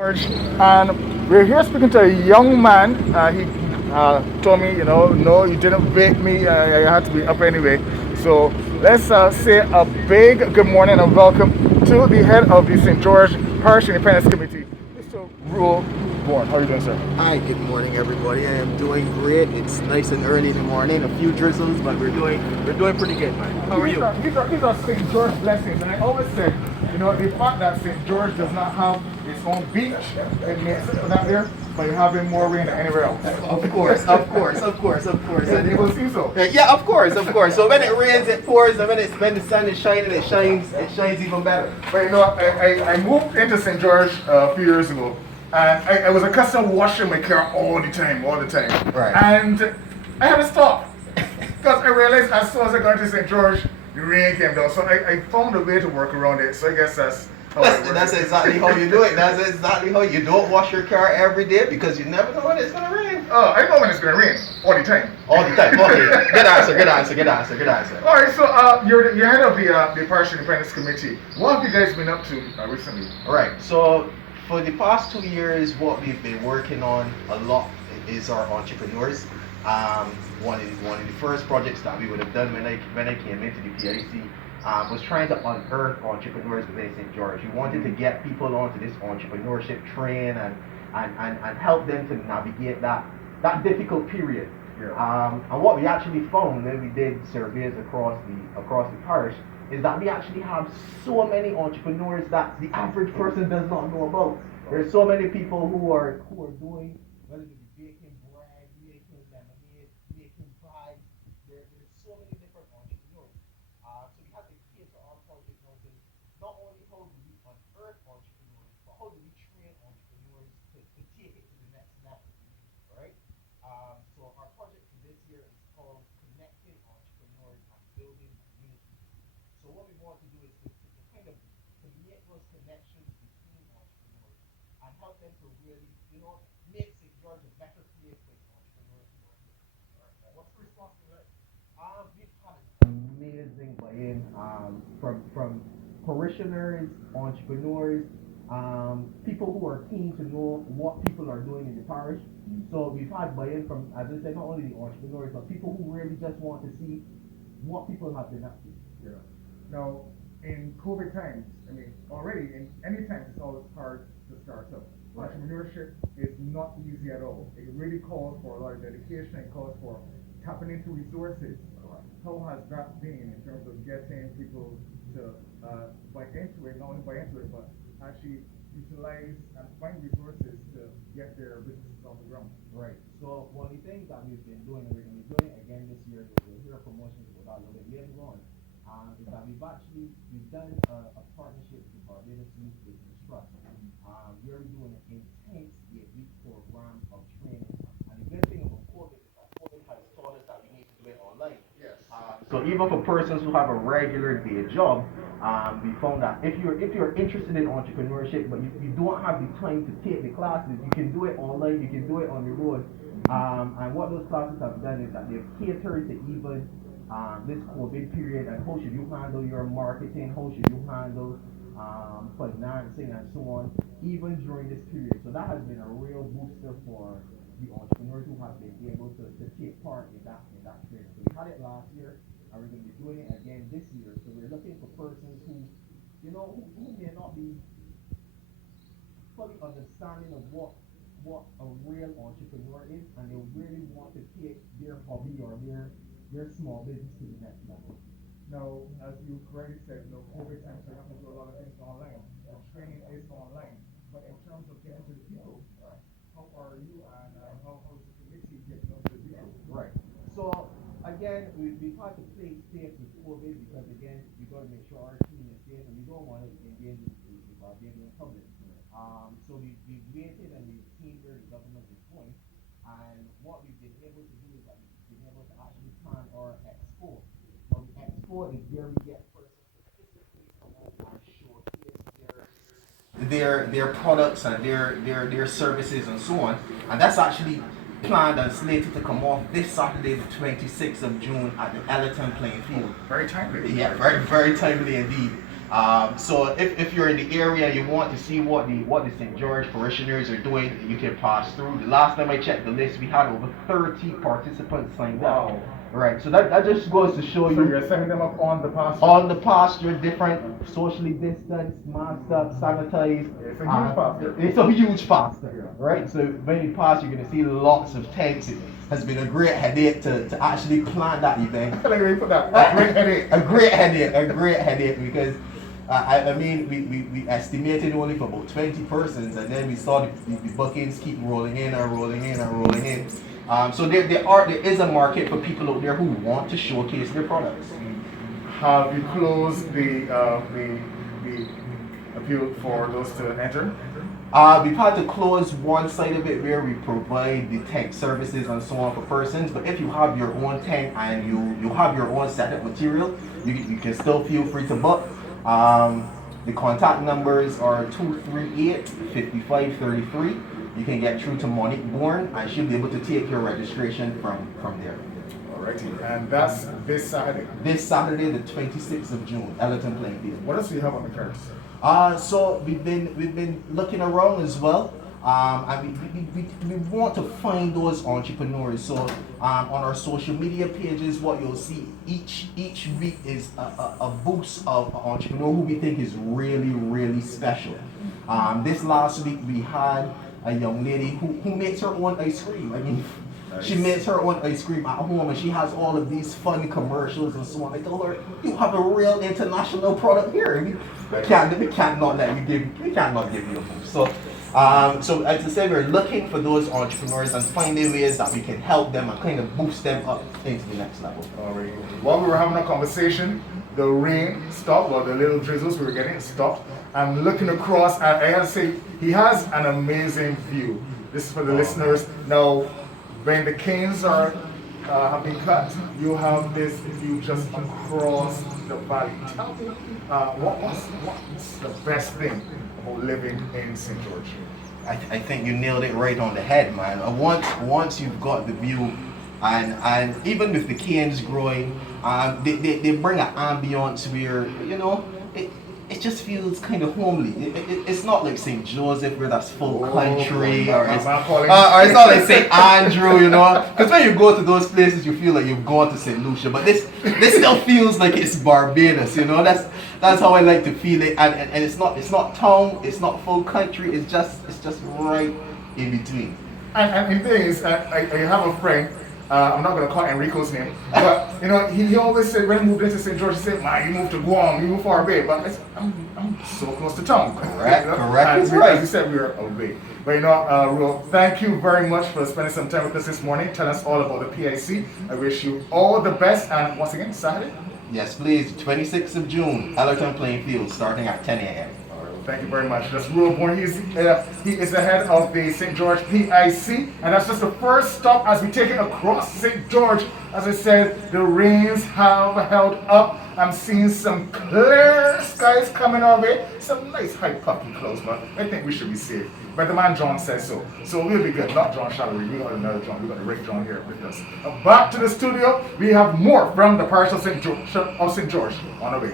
George, and we're here speaking to a young man. He told me, no, you didn't bake me. I had to be up anyway. So let's say a big good morning and welcome to the head of the St. George Parish Independence Committee, Mr. Reuel. Bourne. How are you doing, sir? Hi, good morning, everybody. I am doing great. It's nice and early in the morning. A few drizzles, but we're doing pretty good, man. How are you? These are St. George blessings, and I always said, the fact that St. George does not have its own beach, it makes it not there, but you're having more rain than anywhere else. Of course. And you will see so. Yeah, of course. So when it rains, it pours, and when the sun is shining, it shines even better. But I moved into St. George a few years ago, and I was accustomed to washing my car all the time. Right. And I had to stop because I realized as soon as I got to St. George, the rain came down. So I found a way to work around it. So I guess that's how it works. That's exactly how you do it. That's exactly how you don't wash your car every day because you never know when it's gonna rain. Oh, I know when it's going to rain. All the time. All the time. Okay. Good answer. All right, so you're the head of the Parish Independence Committee. What have you guys been up to recently? All right. So for the past 2 years, what we've been working on a lot is our entrepreneurs. One of the first projects that we would have done when I came into the PIC was trying to unearth entrepreneurs within St. George. We wanted to get people onto this entrepreneurship train and help them to navigate that difficult period. Yeah. And what we actually found when we did surveys across the parish is that we actually have so many entrepreneurs that the average person does not know about. There's so many people who are doing, whether it be baking bread, making lemonade, making pies. There's so many different entrepreneurs. So we have to cater our project now to not only how do we unearth entrepreneurs, but how do we train entrepreneurs to take it to the next level, right? So our project for this year is called Connecting Entrepreneurs and Building Community. So what we want to do is to kind of to make those connections between entrepreneurs and help them to really, make St. George a better place for entrepreneurs to work with. Right. What's the response to that? We've had amazing buy-in from parishioners, entrepreneurs, people who are keen to know what people are doing in the parish. So we've had buy-in from, as I said, not only the entrepreneurs, but people who really just want to see what people have been up to. Yeah. Now, in COVID times, already in any time it's always hard to start up. Right. Entrepreneurship is not easy at all. It really calls for a lot of dedication. It calls for tapping into resources. Right. How has that been in terms of getting people to buy into it, not only buy into it, but actually utilize and find resources to get their businesses off the ground? Right. So one of the things that we've been doing, and we're going to be doing it again this year, we'll hear promotions about that a little bit later on, is that we've done a partnership with Barbados Youth Business Trust. We're doing an intense 8-week program of training. And the good thing about COVID is that COVID has taught us that we need to do it online. Yes. So even for persons who have a regular day job, we found that if you're interested in entrepreneurship, but you don't have the time to take the classes, you can do it online, you can do it on the road. And what those classes have done is that they've catered to even this COVID period and how should you handle your marketing, how should you handle financing and so on, even during this period. So that has been a real booster for the entrepreneurs who have been able to take part in that training. So we had it last year and we're going to be doing it again this year. So we're looking for persons who may not be fully understanding of what a real entrepreneur is, and they really want to take their hobby or their small business to the next level. Now, as you correctly said, COVID times are having to do a lot of things online. The training is online, but in terms of getting to the people, how are you and how is the committee getting up to the people? Right. So again, we've had to play safe with COVID because again, we got to make sure our team is safe, and we don't want to engage with Barbadian public. So we've waited and we've seen where the government is going, and what we've been able to do is that we've been able to actually plan our expo. Now the expo is where we get persons to physically come out and showcase their products and their services and so on, and that's actually planned and slated to come off this Saturday, the 26th of June at the Ellerton playing field. Very timely. Yeah, very, very timely indeed. So if you're in the area, you want to see what the St. George parishioners are doing, you can pass through. The last time I checked the list, we had over 30 participants signed up. Wow. Right, so that just goes to show So you you're setting them up on the pasture? on the pasture, different socially distanced, masked up, sanitized. It's a huge pasture. It's a huge pasture, right? So when you pass, you're gonna see lots of tents. It has been a great headache to actually plan that event. Like where you put that? A great headache. A great headache because I mean we estimated only for about 20 persons, and then we saw the bookings keep rolling in and rolling in and rolling in. So there is a market for people out there who want to showcase their products. Have you closed the appeal for those to enter? We've had to close one side of it where we provide the tent services and so on for persons. But if you have your own tent and you have your own setup material, you can still feel free to book. The contact numbers are 238-5533. You can get through to Monique Bourne, and she'll be able to take your registration from there. Alrighty, and that's this Saturday. This Saturday, the 26th of June, Ellerton Playing Field. What else do you have on the cards? So we've been looking around as well, and we want to find those entrepreneurs. So on our social media pages, what you'll see each week is a boost of an entrepreneur who we think is really special. This last week we had a young lady who makes her own ice cream. I mean, nice. She makes her own ice cream at home, and she has all of these fun commercials and so on. I told her, you have a real international product here. We can't not give you a boost. So as I said, we're looking for those entrepreneurs and finding ways that we can help them and kind of boost them up into the next level. Alright. While we were having a conversation, the rain stopped, or the little drizzles we were getting stopped. I'm looking across, and I have to say, he has an amazing view. This is for the listeners. Now, when the canes have been cut, you have this view just across the valley. Tell me, what's the best thing about living in St. George? I think you nailed it right on the head, man. Once you've got the view, and even with the canes growing, they bring an ambiance where, you know, it just feels kind of homely. It's not like St. Joseph where that's full country, or it's not like St. Andrew, you know. Because when you go to those places, you feel like you've gone to St. Lucia, but this still feels like it's Barbados, you know. That's how I like to feel it, and it's not town, it's not full country, it's just right in between. And the thing is, I have a friend. I'm not going to call Enrico's name, but you know, he always said when he moved into St. George, he said, "Man, you moved to Guam, you moved far away." But I'm so close to town. Correct, you know? correct. And Right. As you said, we were away. But you know, Reuel, thank you very much for spending some time with us this morning. Tell us all about the PIC. I wish you all the best. And once again, Saturday. Yes, please. 26th of June, Ellerton Playing Field, starting at 10 a.m. Thank you very much. That's Reuel Bourne. He is the head of the St. George PIC, and that's just the first stop as we take it across St. George. As I said, the rains have held up. I'm seeing some clear skies coming our way. Some nice high puffy clouds, but I think we should be safe. But the man John says so. So we'll be good. Not John Shallery. We got another John. We got the right John here with us. Back to the studio. We have more from the Parish of St. George on the way.